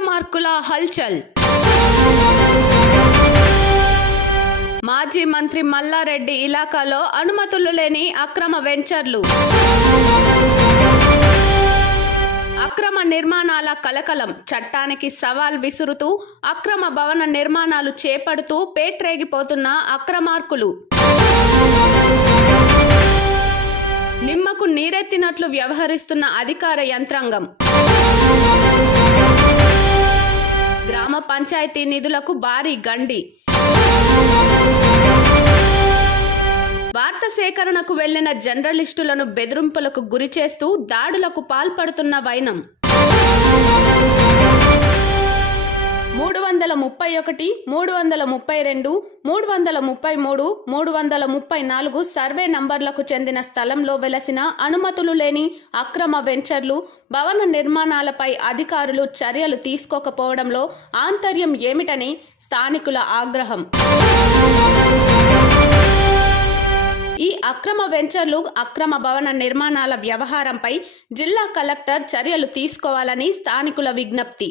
అక్రమార్కుల హల్చల్. మాజీ మంత్రి మల్లారెడ్డి ఇలాకాలో అనుమతులు లేని అక్రమ వెంచర్లు. అక్రమ నిర్మాణాల కలకలం. చట్టానికి సవాల్ విసురుతూ అక్రమ భవన నిర్మాణాలు చేపడుతూ పేట్రేగిపోతున్న అక్రమార్కులు. నిమ్మకు నీరెత్తినట్లు వ్యవహరిస్తున్న అధికార యంత్రాంగం. గ్రామ పంచాయతీ నిధులకు భారీ గండి. వార్త సేకరణకు వెళ్లిన జర్నలిస్టులను బెదిరింపులకు గురిచేస్తూ దాడులకు పాల్పడుతున్న వైనం. 331, 332, 333, 334 సర్వే నంబర్లకు చెందిన స్థలంలో వెలసిన అనుమతులు లేని అక్రమ వెంచర్లు, భవన నిర్మాణాలపై అధికారులు చర్యలు తీసుకోకపోవడంలో ఆంతర్యం ఏమిటని స్థానికుల ఆగ్రహం. ఈ అక్రమ వెంచర్లు, అక్రమ భవన నిర్మాణాల వ్యవహారంపై జిల్లా కలెక్టర్ చర్యలు తీసుకోవాలని స్థానికుల విజ్ఞప్తి.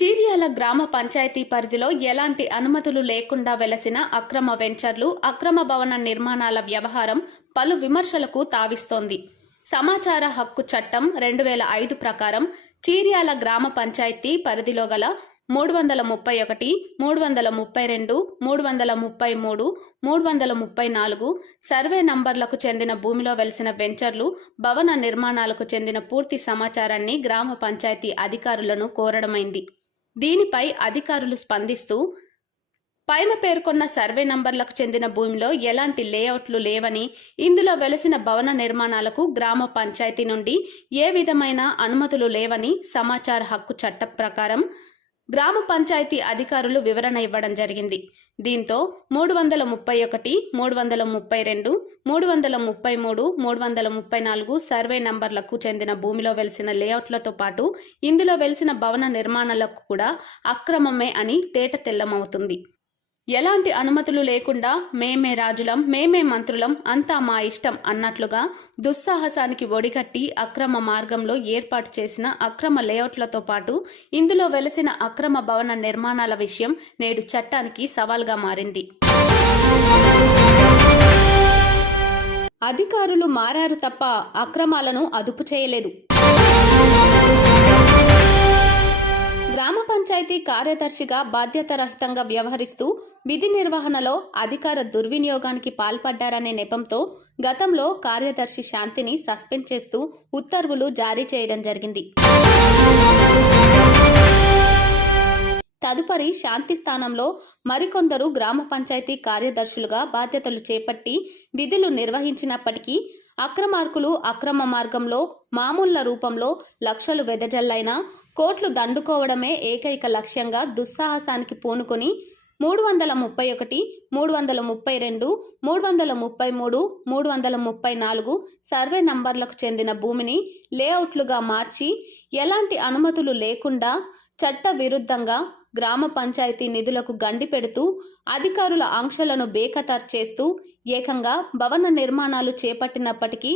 చీర్యాల గ్రామ పంచాయతీ పరిధిలో ఎలాంటి అనుమతులు లేకుండా వెలసిన అక్రమ వెంచర్లు, అక్రమ భవన నిర్మాణాల వ్యవహారం పలు విమర్శలకు తావిస్తోంది. సమాచార హక్కు చట్టం 2005 ప్రకారం చీర్యాల గ్రామ పంచాయతీ పరిధిలో గల 331, 332, 333, 334 సర్వే నంబర్లకు చెందిన భూమిలో వెలిసిన వెంచర్లు, భవన నిర్మాణాలకు చెందిన పూర్తి సమాచారాన్ని గ్రామ పంచాయతీ అధికారులను కోరడమైంది. దీనిపై అధికారులు స్పందిస్తూ పైన పేర్కొన్న సర్వే నంబర్లకు చెందిన భూమిలో ఎలాంటి లేఅవుట్లు లేవని, ఇందులో వెలసిన భవన నిర్మాణాలకు గ్రామ పంచాయతీ నుండి ఏ విధమైన అనుమతులు లేవని సమాచార హక్కు చట్టం ప్రకారం గ్రామ పంచాయతీ అధికారులు వివరణ ఇవ్వడం జరిగింది. దీంతో 331, 332, 333, 334 సర్వే నంబర్లకు చెందిన భూమిలో వెలిసిన లేఅవుట్లతో పాటు ఇందులో వెలిసిన భవన నిర్మాణాలకు కూడా అక్రమమే అని తేట తెల్లమవుతుంది. ఎలాంటి అనుమతులు లేకుండా మేమే రాజులం, మేమే మంత్రులం, అంతా మా ఇష్టం అన్నట్లుగా దుస్సాహసానికి ఒడిగట్టి అక్రమ మార్గంలో ఏర్పాటు చేసిన అక్రమ లేఅవుట్లతో పాటు ఇందులో వెలసిన అక్రమ భవన నిర్మాణాల విషయం నేడు చట్టానికి సవాల్గా మారింది. అధికారులు మారారు తప్ప అక్రమాలను అదుపు చేయలేదు. గ్రామ పంచాయతీ కార్యదర్శిగా బాధ్యతారహితంగా వ్యవహరిస్తూ విధి నిర్వహణలో అధికార దుర్వినియోగానికి పాల్పడ్డారనే నెపంతో గతంలో కార్యదర్శి శాంతిని సస్పెండ్ చేస్తూ ఉత్తర్వులు జారీ చేయడం జరిగింది. తదుపరి శాంతి స్థానంలో మరికొందరు గ్రామ పంచాయతీ కార్యదర్శులుగా బాధ్యతలు చేపట్టి విధులు నిర్వహించినప్పటికీ అక్రమార్కులు అక్రమ మార్గంలో మామూళ్ల రూపంలో లక్షలు వెదజల్లైనా కోట్లు దండుకోవడమే ఏకైక లక్ష్యంగా దుస్సాహసానికి పూనుకొని 331, 332, 333, 334 సర్వే నంబర్లకు చెందిన భూమిని లేఅవుట్లుగా మార్చి ఎలాంటి అనుమతులు లేకుండా చట్ట విరుద్ధంగా గ్రామ పంచాయతీ నిధులకు గండి పెడుతూ అధికారుల ఆంక్షలను బేఖతారు చేస్తూ ఏకంగా భవన నిర్మాణాలు చేపట్టినప్పటికీ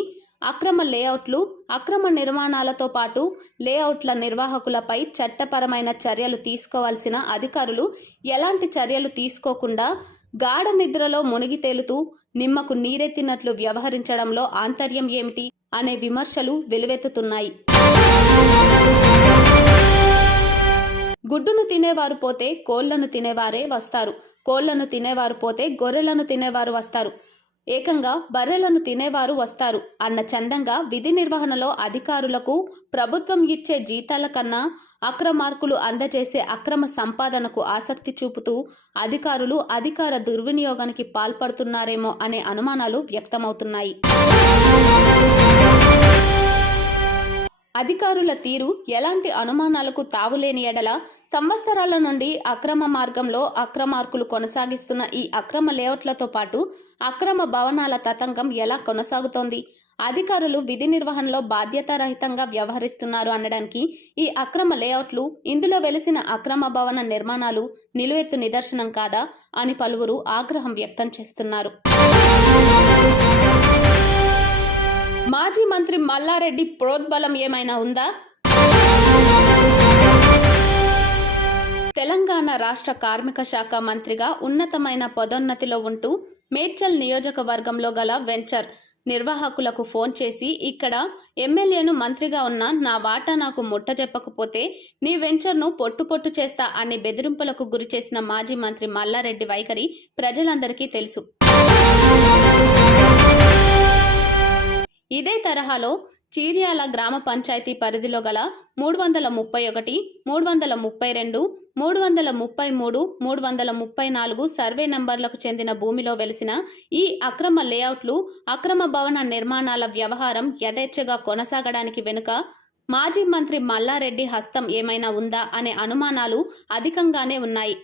అక్రమ లేఅవుట్లు, అక్రమ నిర్మాణాలతో పాటు లేఅవుట్ల నిర్వాహకులపై చట్టపరమైన చర్యలు తీసుకోవాల్సిన అధికారులు ఎలాంటి చర్యలు తీసుకోకుండా గాఢ నిద్రలో మునిగి తేలుతూ నిమ్మకు నీరెత్తినట్లు వ్యవహరించడంలో ఆంతర్యం ఏమిటి అనే విమర్శలు వెలువెత్తుతున్నాయి. గుడ్డును తినేవారు పోతే కోళ్లను తినేవారే వస్తారు, కోళ్లను తినేవారు పోతే గొర్రెలను తినేవారు వస్తారు, ఏకంగా బర్రెలను తినేవారు వస్తారు అన్న చందంగా విధి నిర్వహణలో అధికారులకు ప్రభుత్వం ఇచ్చే జీతాల కన్నా అక్రమార్కులు అందజేసే అక్రమ సంపాదనకు ఆసక్తి చూపుతూ అధికారులు అధికార దుర్వినియోగానికి పాల్పడుతున్నారేమో అనే అనుమానాలు వ్యక్తమవుతున్నాయి. అధికారుల తీరు ఎలాంటి అనుమానాలకు తావులేని ఎడల సంవత్సరాల నుండి అక్రమ మార్గంలో అక్రమార్కులు కొనసాగిస్తున్న ఈ అక్రమ లేఅవుట్లతో పాటు అక్రమ భవనాల తతంగం ఎలా కొనసాగుతోంది, అధికారులు విధి నిర్వహణలో బాధ్యతారహితంగా వ్యవహరిస్తున్నారు అనడానికి ఈ అక్రమ లేఅవుట్లు, ఇందులో వెలిసిన అక్రమ భవన నిర్మాణాలు నిలువెత్తు నిదర్శనం కాదా అని పలువురు ఆగ్రహం వ్యక్తం చేస్తున్నారు. మాజీ మంత్రి మల్లారెడ్డి ప్రోద్బలం ఏమైనా ఉందా? తెలంగాణ రాష్ట్ర కార్మిక శాఖ మంత్రిగా ఉన్నతమైన పదోన్నతిలో ఉంటూ మేడ్చల్ నియోజకవర్గంలో గల వెంచర్ నిర్వాహకులకు ఫోన్ చేసి ఇక్కడ ఎమ్మెల్యేను మంత్రిగా ఉన్న నా వాటా నాకు ముట్టజెప్పకపోతే నీ వెంచర్ను పొట్టు చేస్తా అని బెదిరింపులకు గురి చేసిన మాజీ మంత్రి మల్లారెడ్డి వైఖరి ప్రజలందరికీ తెలుసు. ఇదే తరహాలో చీర్యాల గ్రామ పంచాయతీ పరిధిలో గల 331, 332, 333, 334 సర్వే నంబర్లకు చెందిన భూమిలో వెలిసిన ఈ అక్రమ లేఅవుట్లు, అక్రమ భవన నిర్మాణాల వ్యవహారం యథేచ్ఛగా కొనసాగడానికి వెనుక మాజీ మంత్రి మల్లారెడ్డి హస్తం ఏమైనా ఉందా అనే అనుమానాలు అధికంగానే ఉన్నాయి.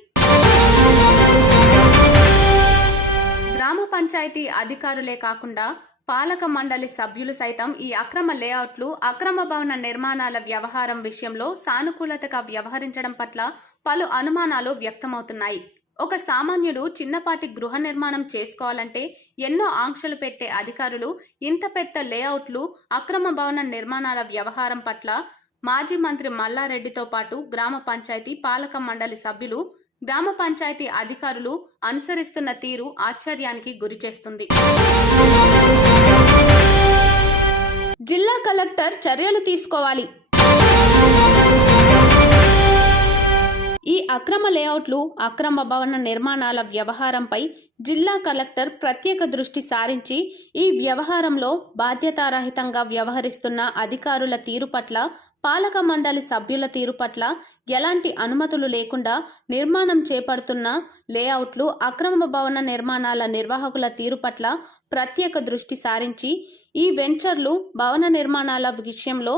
గ్రామ పంచాయతీ అధికారులే కాకుండా పాలక మండలి సభ్యులు సైతం ఈ అక్రమ లేఅవుట్లు, అక్రమ భవన నిర్మాణాల వ్యవహారం విషయంలో సానుకూలతగా వ్యవహరించడం పట్ల పలు అనుమానాలు వ్యక్తమవుతున్నాయి. ఒక సామాన్యుడు చిన్నపాటి గృహ నిర్మాణం చేసుకోవాలంటే ఎన్నో ఆంక్షలు పెట్టే అధికారులు ఇంత పెద్ద లేఅవుట్లు, అక్రమ భవన నిర్మాణాల వ్యవహారం పట్ల మాజీ మంత్రి మల్లారెడ్డితో పాటు గ్రామ పంచాయతీ పాలక మండలి సభ్యులు, గ్రామ పంచాయతీ అధికారులు అనుసరిస్తున్న తీరు ఆశ్చర్యానికి గురిచేస్తుంది. జిల్లా కలెక్టర్ చర్యలు తీసుకోవాలి. ఈ అక్రమ లేఅవుట్లు, అక్రమ భవన నిర్మాణాల వ్యవహారంపై జిల్లా కలెక్టర్ ప్రత్యేక దృష్టి సారించి ఈ వ్యవహారంలో బాధ్యతారహితంగా వ్యవహరిస్తున్న అధికారుల తీరు పట్ల, పాలక మండలి సభ్యుల తీరు పట్ల, ఎలాంటి అనుమతులు లేకుండా నిర్మాణం చేపడుతున్న లేఅవుట్లు, అక్రమ భవన నిర్మాణాల నిర్వాహకుల తీరు పట్ల ప్రత్యేక దృష్టి సారించి ఈ వెంచర్లు, భవన నిర్మాణాల విషయంలో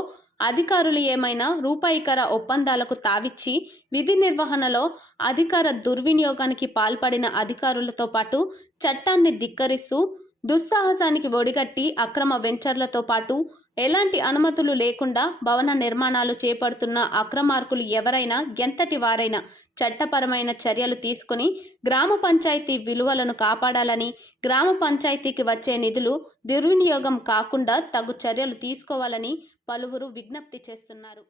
అధికారులు ఏమైనా రూపాయికర ఒప్పందాలకు తావిచ్చి విధి నిర్వహణలో అధికార దుర్వినియోగానికి పాల్పడిన అధికారులతో పాటు చట్టాన్ని ధిక్కరిస్తూ దుస్సాహసానికి ఒడిగట్టి అక్రమ వెంచర్లతో పాటు ఎలాంటి అనుమతులు లేకుండా భవన నిర్మాణాలు చేపడుతున్న అక్రమార్కులు ఎవరైనా, ఎంతటి వారైనా చట్టపరమైన చర్యలు తీసుకుని గ్రామ పంచాయతీ విలువలను కాపాడాలని, గ్రామ పంచాయతీకి వచ్చే నిధులు దుర్వినియోగం కాకుండా తగు చర్యలు తీసుకోవాలని పలువురు విజ్ఞప్తి చేస్తున్నారు.